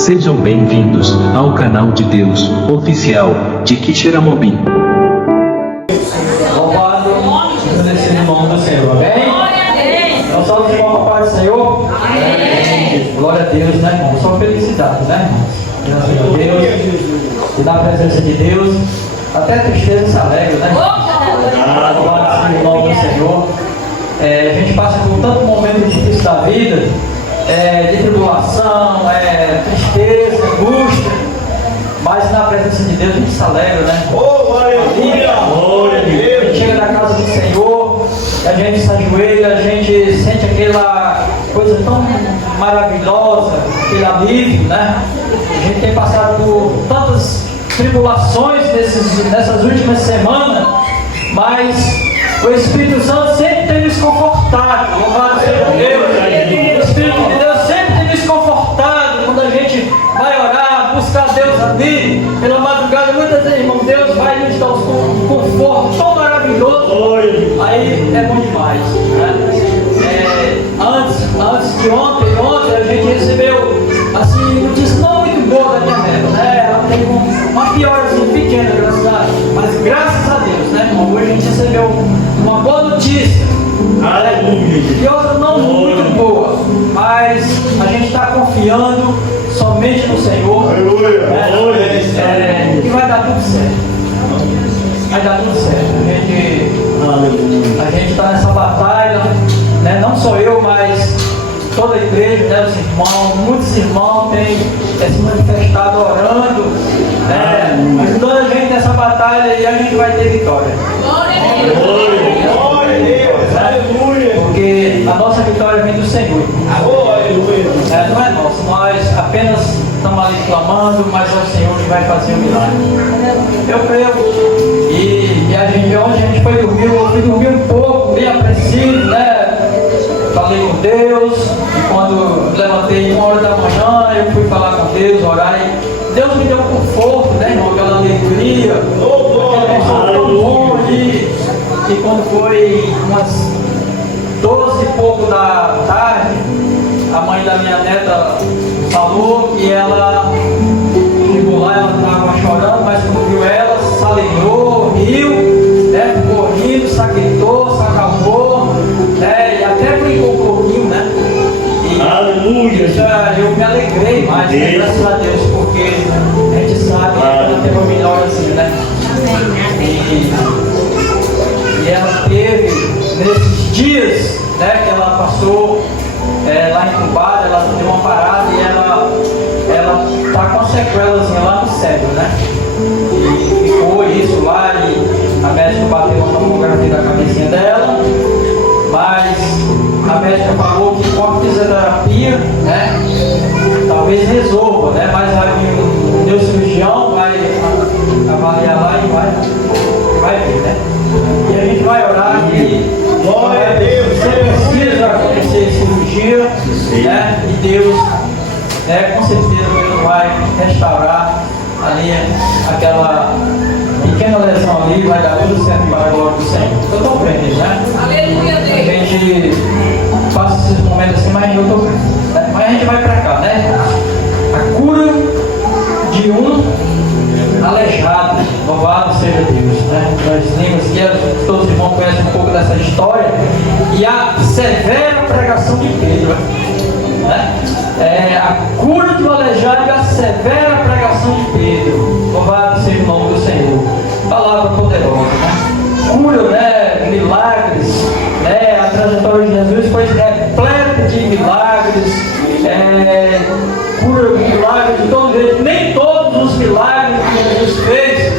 Sejam bem-vindos ao canal de Deus oficial de Quixeramobim. Louvado seja o nome do Senhor, amém? Então, só os irmãos para o Pai do Senhor. Amém. Glória a Deus, né, irmão? Só felicidade, né, irmão? Graças a Deus, e na presença de Deus, até a tristeza se alegra, né? Louvado seja o nome do Senhor. A gente passa por tanto momento difícil da vida, de tribulação, tristeza, angústia, mas na presença de Deus a gente se alegra, né? Glória a Deus! A gente chega na casa do Senhor, a gente se ajoelha, a gente sente aquela coisa tão maravilhosa, aquele alívio, né? A gente tem passado por tantas tribulações nessas últimas semanas, mas o Espírito Santo sempre tem nos confortado. Louvado seja Deus! O Espírito de Deus sempre tem nos confortado quando a gente vai orar, buscar Deus ali pela madrugada. Muitas vezes, irmão, Deus vai nos dar um conforto tão maravilhoso. Aí é bom demais, né? Antes de ontem a gente recebeu assim, notícia não muito boa da minha neta, né? Ela teve uma piorzinha pequena, mas graças a Deus, né, irmão? Hoje a gente recebeu uma boa notícia, e outra não muito boa, mas a gente está confiando somente no Senhor, e vai dar tudo certo. Vai dar tudo certo. A gente está nessa batalha, né? Não só eu, mas toda a igreja, né? Os irmãos, muitos irmãos têm se manifestado orando, né? Ajudando a gente nessa batalha, e a gente vai ter vitória. Glória a Deus! Aleluia! Porque a nossa vitória vem do Senhor. Não é nossa, nós apenas estamos ali clamando, mas é o Senhor que vai fazer o milagre. Eu creio. E a gente, ontem a gente foi dormir, eu fui dormir um pouco, bem apreensivo, né? Falei com Deus, e quando levantei 1h da manhã, eu fui falar com Deus, orar, e Deus me deu um conforto, né, irmão? Aquela alegria, aquele conforto tão bom ali. E quando foi umas 12 e pouco da tarde, a mãe da minha neta falou que ela chegou lá, ela estava chorando, mas quando viu ela, se alegrou, riu, né? Ficou rindo, saquetou, se acalmou, né? E até brincou um pouquinho, né? E aleluia! Eu me alegrei mais, né? Graças a Deus, porque a gente sabe que ela teve uma melhor assim, né? E ela teve, nesses dias, né, que ela passou lá entubada, ela deu uma parada e ela está com sequelas lá no cérebro, né? E ficou isso lá, e a médica bateu uma tomografia na cabecinha dela, mas a médica falou que com a fisioterapia, né, talvez resolva, né? Mas vai vir o neurocirurgião, vai avaliar lá e vai ver, né? E a gente vai orar que Glória a Deus! você precisa acontecer cirurgia, né? E Deus, com certeza, Deus vai restaurar ali aquela pequena lesão ali, vai dar tudo certo para a glória do Senhor. Eu estou crendo, né? Aleluia, Deus! A gente passa esses momentos assim, mas eu estou crendo, né? Mas a gente vai para cá, né? A cura de um aleijado, louvado seja Deus, né? Nós lemos que todos os irmãos conhecem um pouco dessa história, e a severa pregação de Pedro, né? A cura do aleijado e a severa pregação de Pedro. Louvado seja o nome do Senhor. Palavra poderosa, né? Cura, né? Milagres, né? A trajetória de Jesus foi repleta de milagres, cura, milagres de todo jeito. Nem todos os milagres que Jesus fez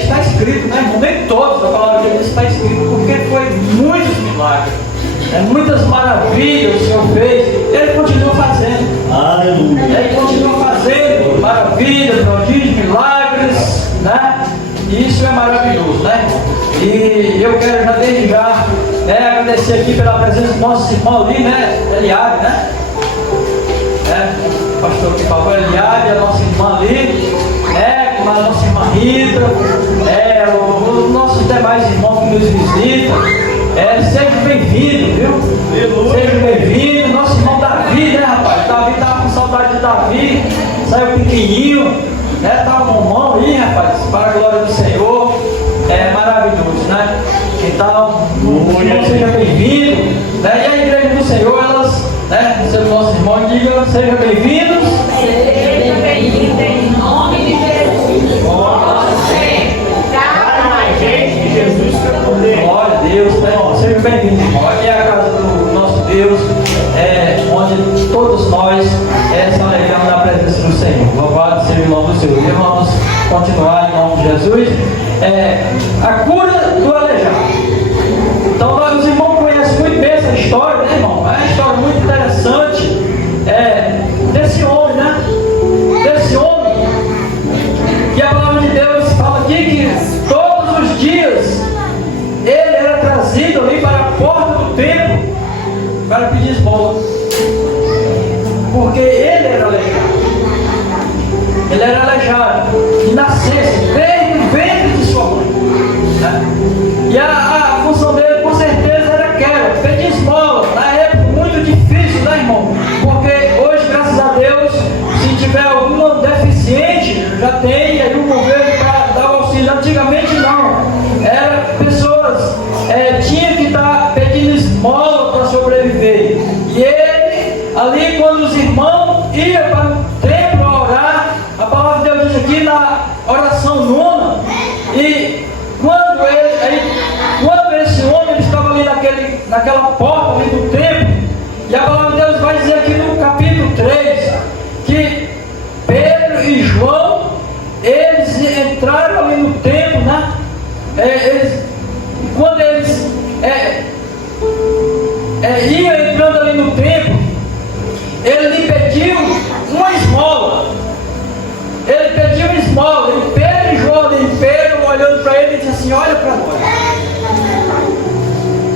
está escrito, né, irmão? Nem todos, a palavra de Deus está escrito, porque foi muitos milagres, muitas maravilhas o Senhor fez. Ele continua fazendo. Aleluia! Ele continua fazendo maravilhas, prodígios, milagres, né? E isso é maravilhoso, né? E eu quero já desde já, agradecer aqui pela presença do nosso irmão ali, né? Eliade, né? O pastor que falou, Eliade, a nossa irmã ali, com a nossa irmã Rita, os nossos demais irmãos que nos visitam. Seja bem-vindo, viu? Seja bem-vindo. Nosso irmão Davi, né, rapaz? Davi estava com saudade de Davi. saiu pequenininho, né? Tá com mão aí, rapaz, para a glória do Senhor. É maravilhoso, né? Então, seja bem-vindo, né? E a igreja do Senhor, elas, né? Os nossos irmãos digam, sejam bem-vindos. Seja bem-vindo em nome de Jesus. Glória a Deus, né? Seja bem-vindo, irmão. Aqui é a casa do nosso Deus, onde todos nós celebramos na presença do Senhor. Louvado seja o nome do Senhor. E vamos continuar em nome de Jesus. A cura do aleijado. Então, os irmãos conhecem muito bem essa história, né, irmão? É uma história muito interessante desse homem, né? Desse homem. E a palavra de Deus fala aqui que todos os dias ele era trazido ali para a porta do templo para pedir esmola. Porque ele era aleijado. Ele era aleijado de nascença, desde o ventre de sua mãe. Né? E a função dele, com certeza, era aquela: pedir esmola. Na época, muito difícil, né, irmão? Porque hoje, graças a Deus, se tiver alguma deficiente, já tem aí o governo para dar o auxílio. Antigamente, não. Era pessoas, tinha que estar pedindo esmola para sobreviver. E ele, ali, quando os irmãos iam para o templo orar, a palavra de Deus diz aqui na oração nona, e quando esse homem estava ali naquela porta ali do templo, e a palavra de Deus vai dizer aqui no capítulo 3, que Pedro e João, eles entraram ali no templo, né? Quando eles iam entrando ali no templo, ele lhe pediu uma esmola. Ele pediu uma esmola. E Pedro e João ali, Pedro olhando para ele e disse assim: olha para nós.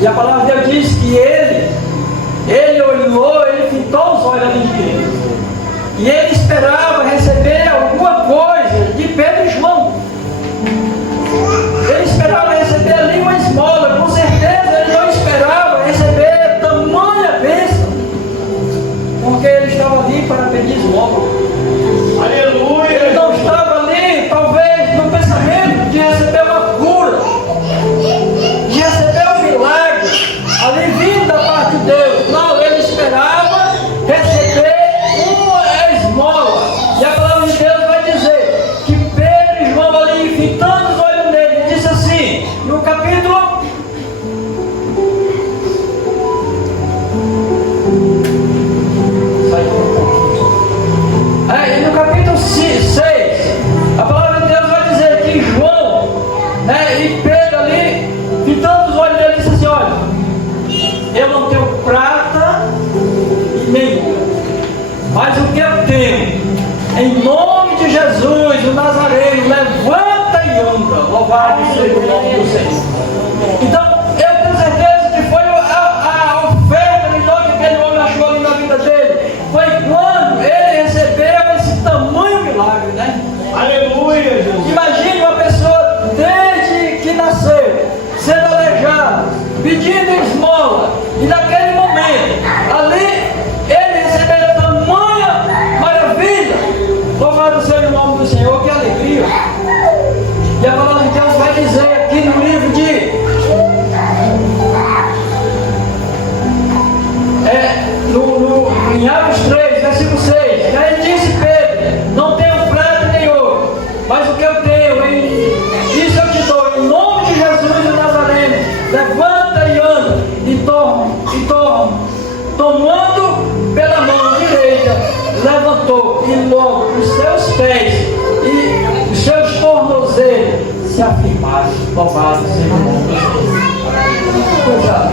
E a palavra de Deus diz que ele olhou, ele fitou os olhos ali de Deus. E ele esperava receber alguma coisa de Pedro e João. Ele esperava receber ali uma esmola. Com certeza ele não esperava receber tamanha bênção, porque ele estava ali para pedir esmola. Aleluia! Ele não estava ali, talvez, no pensamento de receber uma cura, de receber um milagre, ali vindo da parte de Deus. Não, ele esperava receber uma esmola. E a palavra de Deus vai dizer que Pedro e João ali, fitando os olhos nele, disse assim, no capítulo 6, a palavra de Deus vai dizer que João, e Pedro ali, fitando os olhos dele, disse assim: olha, eu não tenho prata nem ouro, mas o que eu tenho, em nome de Jesus, o Nazareno, levanta e anda. Louvado seja o nome do Senhor. Então, eu tenho certeza que foi a oferta melhor que aquele homem achou ali na vida dele. Foi quando ele recebeu esse tamanho milagre, né? Aleluia, Jesus! Imagine uma pessoa desde que nasceu, sendo aleijada, pedindo esmola, e naquele momento, ali, ele recebeu tamanha maravilha. Louvado seja o nome do Senhor, que alegria! E a palavra de Deus vai dizer aqui no livro em Atos 3, versículo 6, e aí disse Pedro: não tenho prata nem ouro, mas o que eu tenho, isso eu te dou, em nome de Jesus de Nazareno, levanta e anda, e tomando pela mão direita, levantou, e logo os seus pés e os seus tornozelos se afirmaram. Louvado seja o nome do Senhor. Coisa,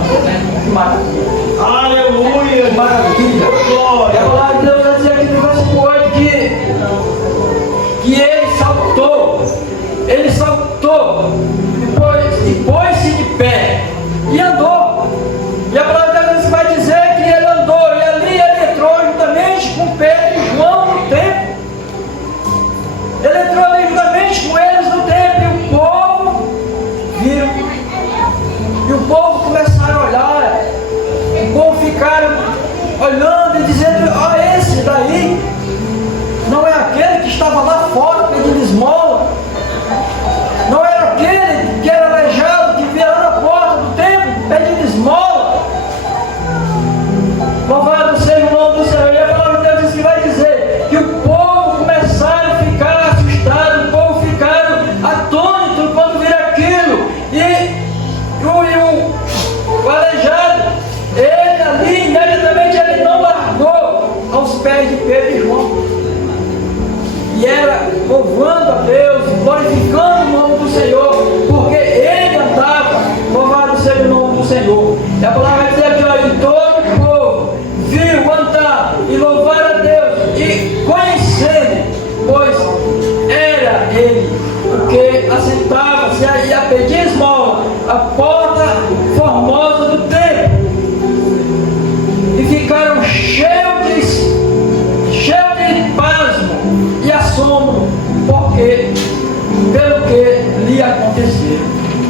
que maravilha. Aleluia! Maravilha. Glória! E a palavra de Deus vai dizer aqui no versículo 8 que ele saltou e pôs-se de pé e andou. E a palavra de Deus vai dizer que ele andou, e ali ele entrou juntamente com Pedro e João no templo. Ele entrou ali juntamente com eles no templo, e o povo viu. E o povo começaram a olhar, o povo ficaram olhando e dizendo: ó, esse estava lá fora pedindo esmola. Não era aquele que era aleijado, que via lá na porta do templo pedindo esmola. Louvado seja o nome do Senhor. E a palavra de Deus diz que vai dizer que o povo começaram a ficar assustado, o povo ficaram atônito quando viram aquilo. E o aleijado, ele ali, imediatamente ele não largou aos pés de Pedro e João. E era louvando a Deus, glorificando o nome do Senhor, porque ele andava, louvado seja o nome do Senhor. E a palavra vai dizer aqui, ó, e todo o povo viu andar e louvar a Deus e conhecendo, pois era ele o que assentava-se a pedir esmola à porta formosa do templo. E ficaram cheios de pasmo e assombro, pelo que lhe aconteceu.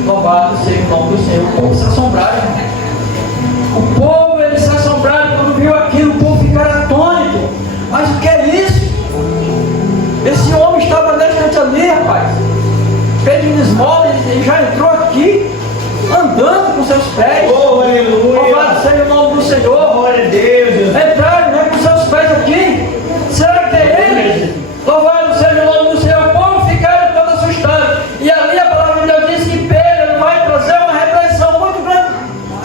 Louvado seja o nome do Senhor. O povo se assombraram. O povo, eles se assombraram quando viu aquilo. O povo ficaram atônito. Mas o que é isso? Esse homem estava aleijado ali, rapaz, pedindo esmola, ele já entrou aqui andando com seus pés. Oh, aleluia! Louvado seja o nome do Senhor. Glória a Deus, Jesus. Entraram, né, com seus pés aqui. Será que é ele? Louvado seja o nome do Senhor. O povo ficaram todo assustado. E ali a palavra de Deus diz que Pedro vai trazer uma repreensão muito grande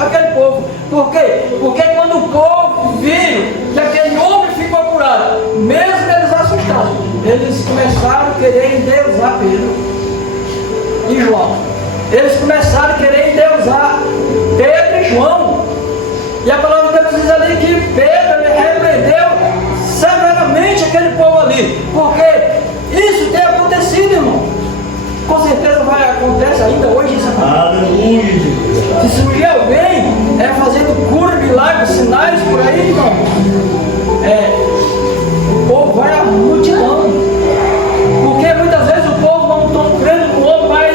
àquele povo. Por quê? Porque quando o povo viu que aquele homem ficou curado, mesmo eles assustados, eles começaram a querer endeusar Pedro e João. Eles começaram a querer endeusar Pedro e João. E a palavra de Deus diz ali que Pedro repreendeu severamente aquele povo ali. Porque isso tem acontecido, irmão. Com certeza acontece ainda hoje isso. Aleluia! Se surgir alguém fazendo cura, milagres, sinais por aí, irmão, o povo vai à multidão. Porque muitas vezes o povo não está crendo no homem, mas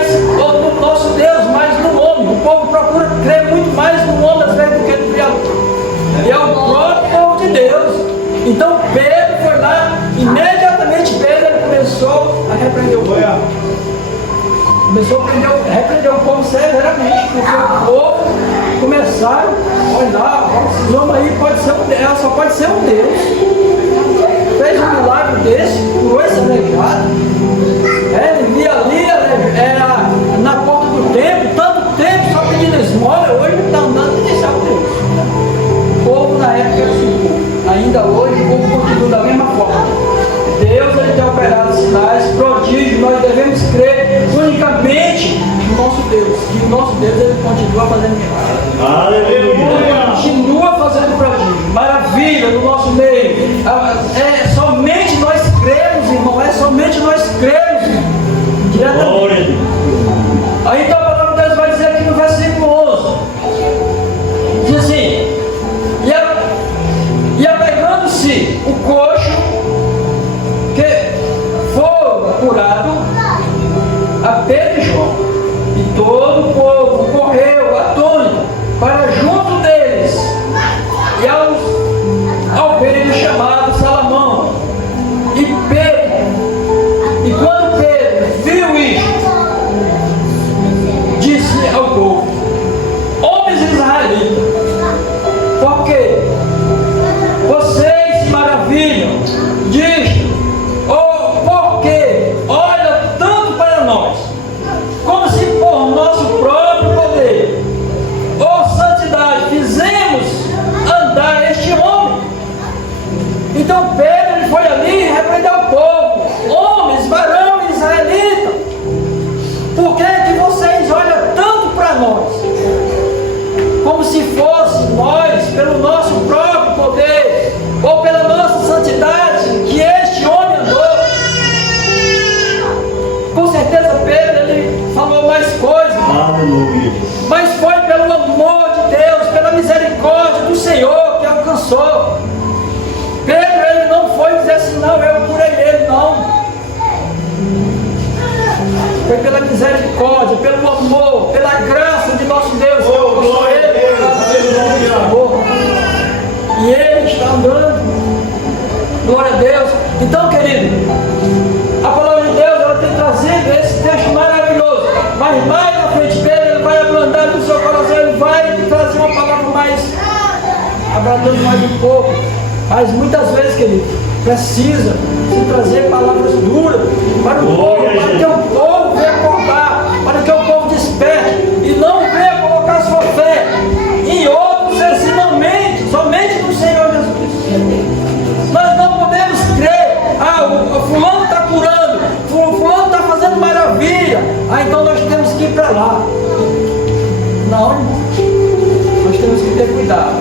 no nosso Deus, mas no homem. O povo procura crer muito mais no homem às vezes do que no Criador. E é o próprio povo de Deus. Então Pedro foi lá, imediatamente Pedro começou a repreender o povo. Começou a repreender o povo severamente, porque o povo começaram a olhar, esses homens aí só pode ser um Deus. Fez um milagre desse, curou esse aleijado. Ele via ali, era na porta do templo, tanto tempo só pedindo esmola, hoje não está andando e deixar o Deus. O povo na época era assim, ainda hoje o povo continua da mesma forma. Deus ele tem operado sinais, prodígios, nós devemos crer unicamente no nosso Deus. E o nosso Deus ele continua fazendo milagres. Aleluia! Continua fazendo prodígio, maravilha no nosso meio. É somente nós cremos, irmão, é somente nós cremos. Glória a Deus! Aí então a palavra de Deus vai dizer aqui no versículo 11. Diz assim: e apegando-se o coxo que foram curado a Pedro e João, e todo o povo correu atônito para junto deles e ao velho chamado Salomão. E quando Pedro viu isto, disse ao povo: homens israelitas, por que vocês se maravilham disto? Ou porque olha tanto para nós, como se por nosso próprio poder ou santidade fizemos andar este homem? Então Pedro ele foi ali e repreendeu o povo: homens, varão israelita, por que é que vocês olham tanto para nós, como se fosse nós, pelo nosso próprio poder ou pela nossa santidade, que este homem andou? Com certeza Pedro ele falou mais coisas. Aleluia! Mas foi pelo amor de Deus, pela misericórdia do Senhor que alcançou. Pedro ele não foi dizer assim: não, eu curei ele, não. Foi pela misericórdia, pelo amor, pela graça de nosso Deus que alcançou ele. E ele está andando. Glória a Deus. Então, querido, mais um pouco. Mas muitas vezes, querido, precisa se trazer palavras duras para o povo, para que o povo venha acordar, para que o povo desperte e não venha colocar sua fé em outros, somente no Senhor Jesus Cristo. Nós não podemos crer, o fulano está curando, o fulano está fazendo maravilha, então nós temos que ir para lá. Não, irmão. Nós temos que ter cuidado.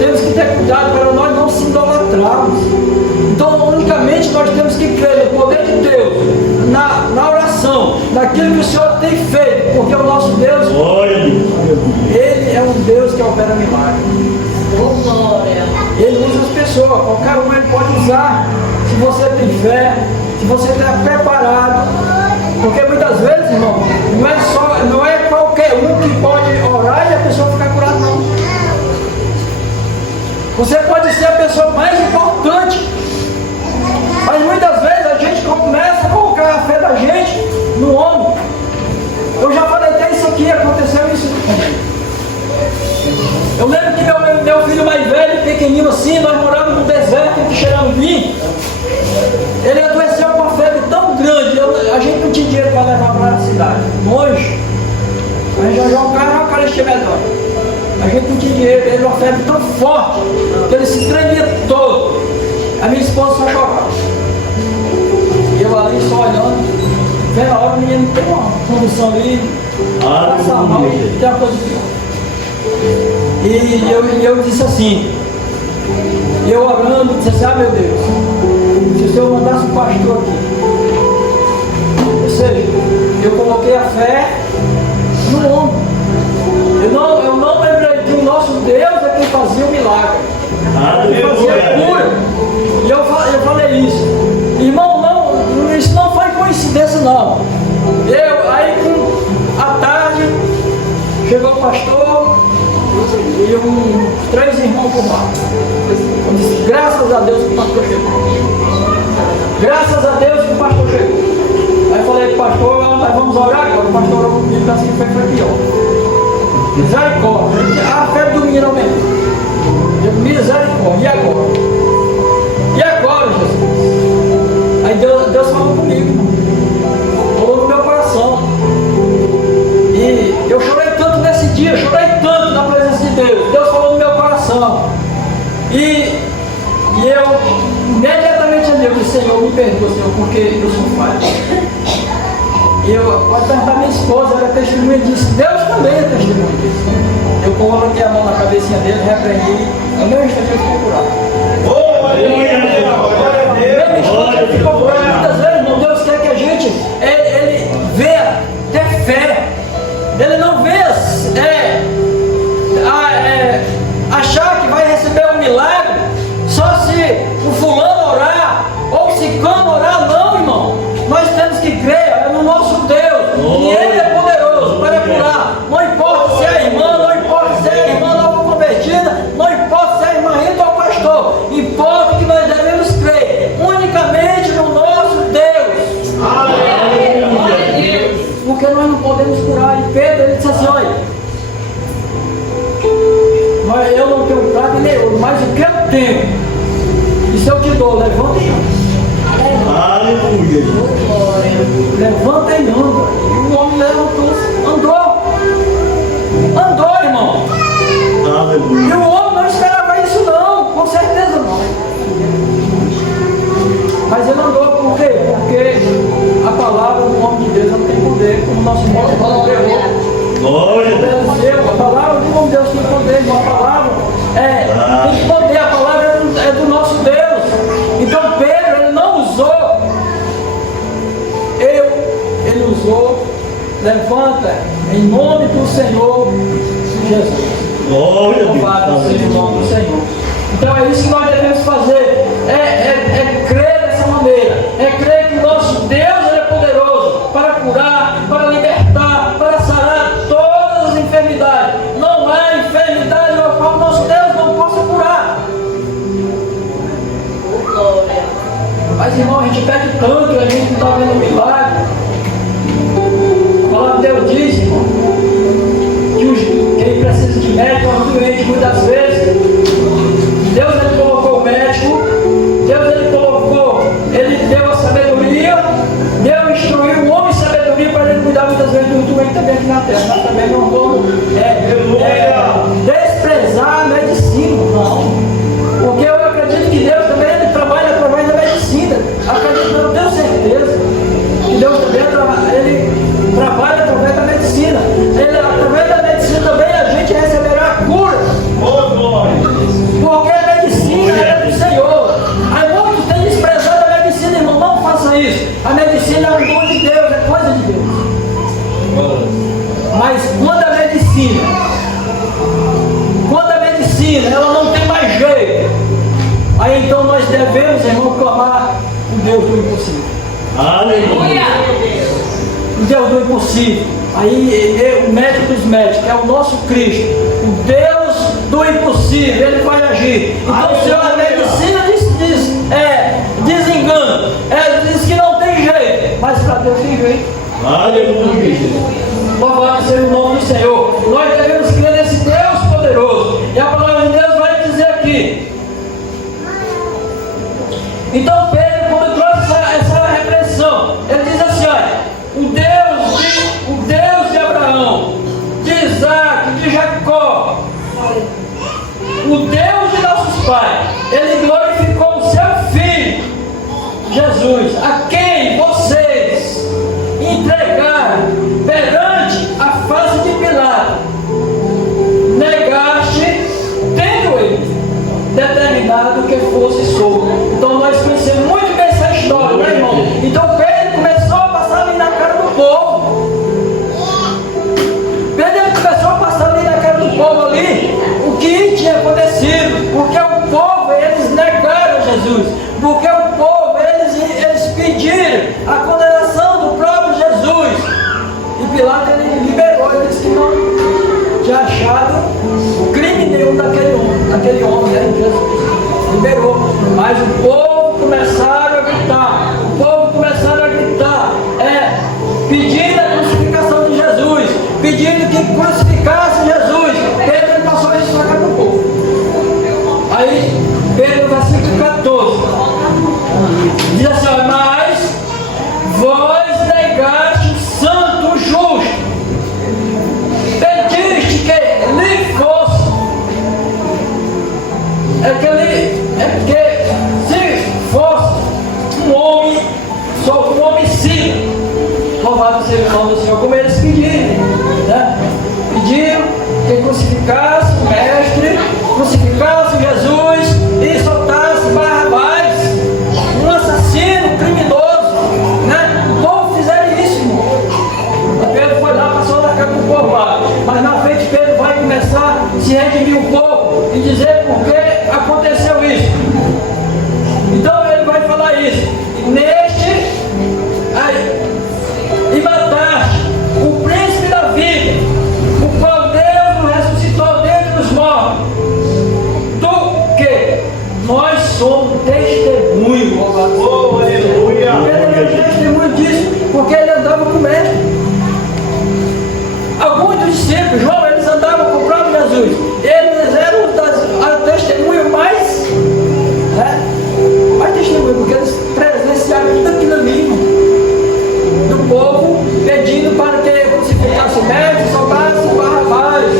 Temos que ter cuidado para nós não se idolatrarmos. Então, unicamente nós temos que crer no poder de Deus, na oração, naquilo que o Senhor tem feito, porque o nosso Deus, Ele é um Deus que opera milagre. Ele usa as pessoas, qualquer um Ele pode usar, se você tem fé, se você está preparado. Porque muitas vezes, irmão, não é qualquer um que pode orar e a pessoa ficar curada, não. Você pode ser a pessoa mais importante, mas muitas vezes a gente começa a colocar a fé da gente no homem. Eu já falei até isso aqui, aconteceu isso comigo. Eu lembro que meu filho mais velho, pequenininho assim, nós morávamos no deserto, que cheirando vinho. Ele adoeceu com uma febre tão grande, a gente não tinha dinheiro para levar para a cidade, longe. A gente já jogou um carro, uma carestia melhor. A gente não tinha dinheiro, ele uma febre tão forte, que ele se tremia todo. A minha esposa só chorava. E eu ali só olhando, vendo a hora, o menino tem uma condição ali, passa a mão e tem uma coisa pior. E eu disse assim, eu orando, disse assim, meu Deus, se o Senhor mandasse um pastor aqui, ou seja, eu coloquei a fé no homem. Eu não lembrei que o nosso Deus é quem fazia o milagre, quem fazia a cura. E eu falei isso, irmão, isso não foi coincidência não. Aí à tarde chegou o pastor e uns 3 irmãos por lá. Eu disse, graças a Deus que o pastor chegou. Graças a Deus que o pastor chegou. Aí eu falei, pastor, nós vamos orar agora. O pastor orou comigo, assim que foi pior. Misericórdia. A febre do menino aumentou. Misericórdia. E agora, Jesus? Aí Deus falou comigo. Falou no meu coração. E eu chorei tanto nesse dia, chorei tanto na presença de Deus. Deus falou no meu coração. E eu imediatamente eu disse, Senhor, me perdoa, Senhor, porque eu sou falho. E eu pode perguntar minha esposa, ela é testemunha disso. Deus também é testemunha disso. Eu coloquei a mão na cabecinha dele, repreendi. No meu instante ele ficou curado. Minha esposa ficou curada. Muitas vezes, irmão, Deus quer que a gente ele venha ter fé. Ele não venha achar que vai receber um milagre só se o fulano orar ou o ciclano orar. Não, irmão. Nós temos que crer no nosso Deus, e Ele é poderoso para curar. Não importa se é irmã, não importa se é irmã nova convertida, não importa se é irmã Rita ou pastor, importa que nós devemos crer unicamente no nosso Deus. Porque nós não podemos curar. E Pedro, ele disse assim, olha, eu não tenho prata nem ouro, mas o que eu tenho, isso eu te dou, levanta e anda. Aleluia. Levanta e anda. E o homem levantou, andou, irmão. Aleluia. E o homem não esperava isso não, com certeza não. Mas ele andou por quê? Porque a palavra do homem de Deus não tem poder, como o nosso irmão falou. Glória a Deus. A palavra do homem de Deus tem poder, a palavra tem poder, a palavra é do nosso Deus. Então Pedro, ele não usou ele usou, levanta em nome do Senhor Jesus. Glória a Deus. Louvado seja o nome do Senhor. Então é isso que nós devemos fazer, é crer dessa maneira, é crer que o nosso Deus ele é poderoso para curar, para libertar, para sarar todas as enfermidades. Não há enfermidade na qual o nosso Deus não possa curar. Mas irmão, a gente pede tanto, a gente não está vendo milagre. A palavra de Deus diz, irmão, que precisa de médico, é um doente muitas vezes. Deus ele colocou o médico, Deus ele deu a sabedoria, Deus instruiu o homem sabedoria para ele cuidar muitas vezes do doente também aqui na terra. Nós também não vamos desprezar a medicina, não. Porque eu acredito que Deus também ele trabalha através da medicina. Acredito, não tenho certeza que Deus também ele trabalha através da medicina. Através da medicina também a gente receberá a cura. Porque a medicina é do Senhor. Aí muitos têm desprezado a medicina, irmão. Não faça isso. A medicina é um dom de Deus, é coisa de Deus. Mas quando a medicina ela não tem mais jeito, aí então nós devemos, irmão, clamar o Deus do impossível. Aleluia! O Deus do impossível. Aí o médico dos médicos, que é o nosso Cristo, o Deus do impossível, ele vai agir. Então o Senhor, a medicina desengana, diz que não tem jeito, mas para Deus tem jeito. Aleluia! Louvado seja o nome do Senhor. Nós devemos crer nesse Deus poderoso. E a palavra de Deus vai dizer aqui. Então Pedro, quando trouxe essa repreensão, ele diz assim: olha, o Deus de Abraão, de Isaac, de Jacó, o Deus de nossos pais, ele glorificou o seu Filho, Jesus, a quem vocês entregaram perante a face de Pilato, negaste, tendo ele determinado que fosse solto. Então nós conhecemos muito bem essa história, né, irmão? Então Pedro começou a passar ali na cara do povo. Pedro começou a passar ali na cara do povo ali o que tinha acontecido, porque o povo, eles negaram Jesus, porque o povo, eles pediram a condenação do próprio Jesus. E Pilato ele liberou, ele disse que não tinha achado crime nenhum daquele homem, né? Jesus liberou. Mas o povo começaram a gritar, pedindo a crucificação de Jesus, pedindo que crucificasse Jesus. Pedro passou isso para cá do povo. Aí, Pedro, versículo 14, diz assim: mas vós negaste o santo justo, pediste que lhe fosse, se fosse um homem, só um homicida, louvado seja o nome do Senhor, como eles pediram, né? Pediram que crucificasse o mestre, crucificasse Jesus e soltasse Barrabás, um assassino, criminoso, né? O povo fizeram isso, irmão. Pedro foi lá, passou na cara do povo lá, mas na frente Pedro vai começar a se redimir um pouco e dizer por que aconteceu isso. Então ele vai falar isso: e mataste o príncipe da vida, o qual Deus ressuscitou dentre os mortos, do que nós somos testemunho. Oh, aleluia! Ele é testemunho disso, porque ele andava com o mestre. Alguns dos discípulos, João, eles andavam com o próprio Jesus. Eles eram a testemunha mais testemunha, porque eles presenciaram tudo aquilo ali, do povo pedindo para que crucificasse o mestre, soltasse Barrabás.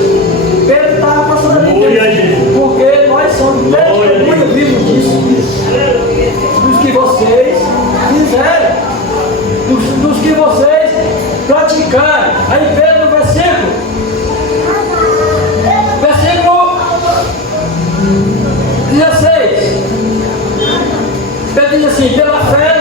Pedro estava passando ali, porque nós somos testemunha vivo disso, dos que vocês fizeram, dos que vocês praticaram. Aí Pedro, no versículo 16, Pedro diz assim: pela fé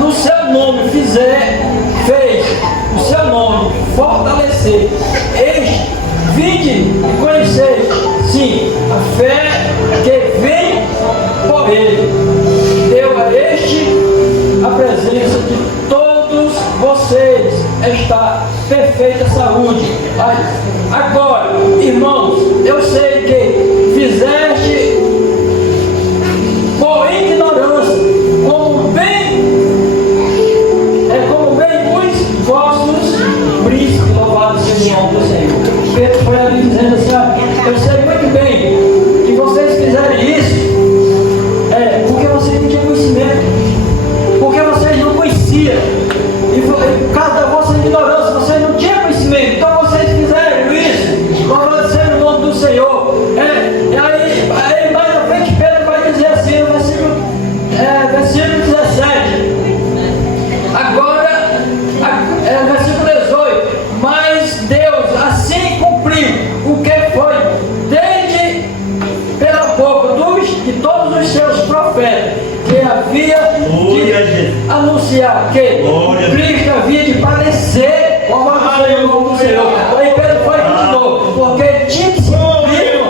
no seu nome fez o seu nome fortalecer este, vinde e conhecer, sim, a fé que vem por ele, deu a este a presença de todos vocês, está perfeita saúde. Agora, irmãos, eu sei que fizeste por ignorância, como bem os vossos príncipes, louvado seja o nome do Senhor. Eu sei muito bem que vocês fizeram isso porque vocês não tinham conhecimento, porque vocês não conheciam, e por causa da vossa ignorância, vocês não tinham conhecimento, então vocês fizeram isso, louvado seja o nome do Senhor. E aí mais à frente Pedro vai dizer assim no versículo 17, agora, versículo 18, mas Deus assim cumpriu o que foi desde pela boca de todos os seus profetas, que havia de anunciar que Cristo havia de padecer, louvado seja o nome do Senhor. Aí Pedro foi de novo, porque tinha que se cumprir.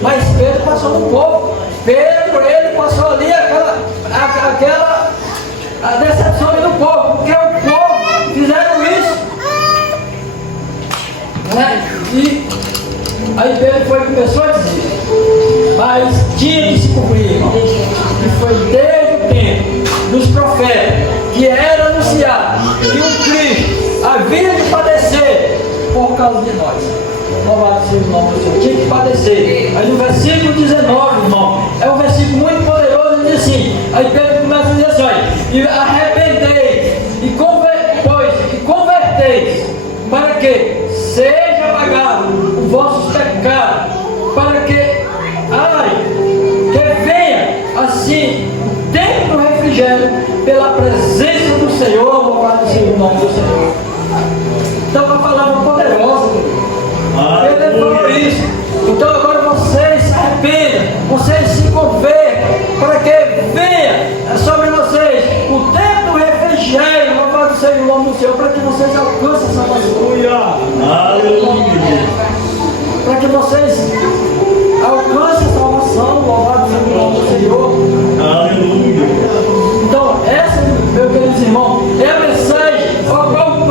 Mas Pedro passou no povo. Pedro, ele passou ali aquela decepção do povo, porque o povo fizeram isso, né? E aí Pedro começou a dizer, mas tinha que se cumprir, irmão. E foi desde o tempo dos profetas que era anunciado que o Cristo havia de padecer por causa de nós. Louvado seja o nome do Senhor. Tinha que padecer. Aí no versículo 19, irmão, é um versículo muito poderoso, ele diz assim, aí Pedro começa a dizer assim, olha, e arrependeis e converteis, para que seja apagado os vossos pecados, para que venha assim o tempo do refrigério pela presença do Senhor, louvado seja o nome do Senhor. Então uma palavra poderosa, ele falou isso. Então agora vocês se arrependam, vocês se convertam, para que venha sobre vocês o tempo do refrigério, louvado seja o nome do Senhor, para que vocês alcancem essa salvação. Aleluia. Para que vocês alcancem a salvação, louvado seja o nome do Senhor. Aleluia. Então, essa, meus queridos irmãos, é a mensagem o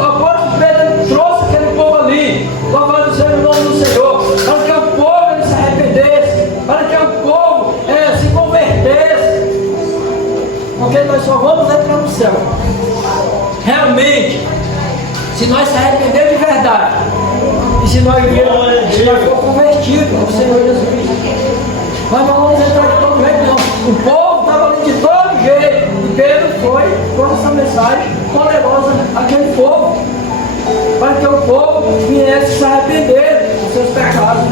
apóstolo Pedro trouxe aquele povo ali, louvado seja o nome do Senhor, para que o povo ele se arrependesse, para que o povo se convertesse, porque nós só vamos entrar no céu realmente se nós se arrepender de verdade, e se nós for convertido ao Senhor Jesus Cristo. Mas não vamos entrar de todo jeito, não. O povo estava ali de todo jeito, e Pedro trouxe essa mensagem poderosa àquele povo, para que o povo viesse se arrepender dos seus pecados.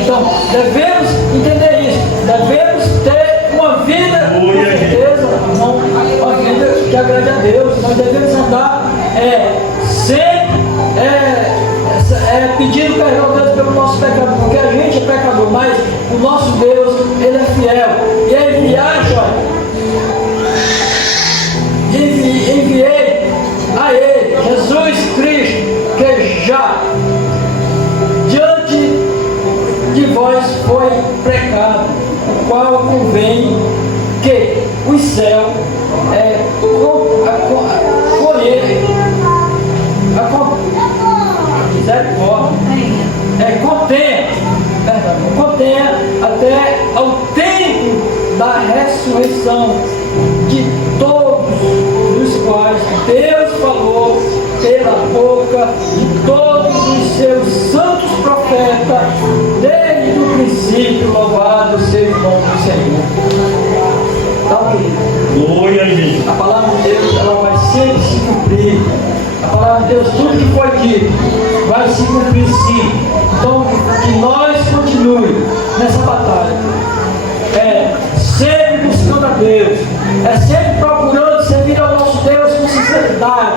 Então, devemos entender isso, devemos ter uma vida, com certeza, uma vida que agrade a Deus. Nós devemos andar sempre pedindo perdão a Deus pelo nosso pecado, porque a gente é pecador, mas o nosso Deus, Ele é fiel, e Ele viaja. Enviei a Ele, Jesus Cristo, que já diante de vós foi pregado, o qual convém que o céu contenha até ao tempo da ressurreição de todos os quais Deus falou pela boca de todos os seus santos profetas desde o princípio. Louvado seja o nome do Senhor. Então, Glória a Deus. a palavra de Deus ela vai sempre se cumprir. A palavra de Deus, tudo que foi dito, vai se cumprir sim. Então, que nós continuemos nessa batalha. Sempre buscando a Deus. Sempre procurando servir ao nosso Deus com sinceridade.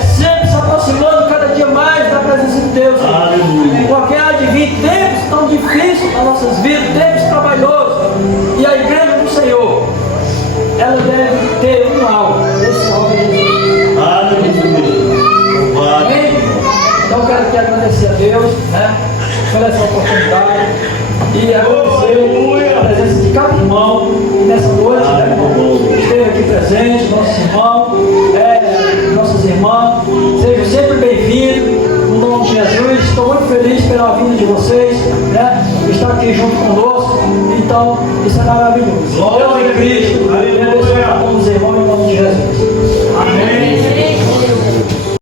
Sempre se aproximando cada dia mais da presença de Deus. Aleluia. Porque há de vir tempos tão difíceis nas nossas vidas, tempos trabalhosos. E a igreja do Senhor, ela deve ter um alvo. Esse alvo é Jesus. Aleluia. Amém? Então eu quero aqui agradecer a Deus, por essa oportunidade e agradecer a presença de cada irmão nessa noite, que esteve aqui presente, nossos irmãos, nossas irmãs, sejam sempre bem-vindos, no nome de Jesus. Estou muito feliz pela vinda de vocês, estar aqui junto conosco, então isso é maravilhoso. Deus em Cristo.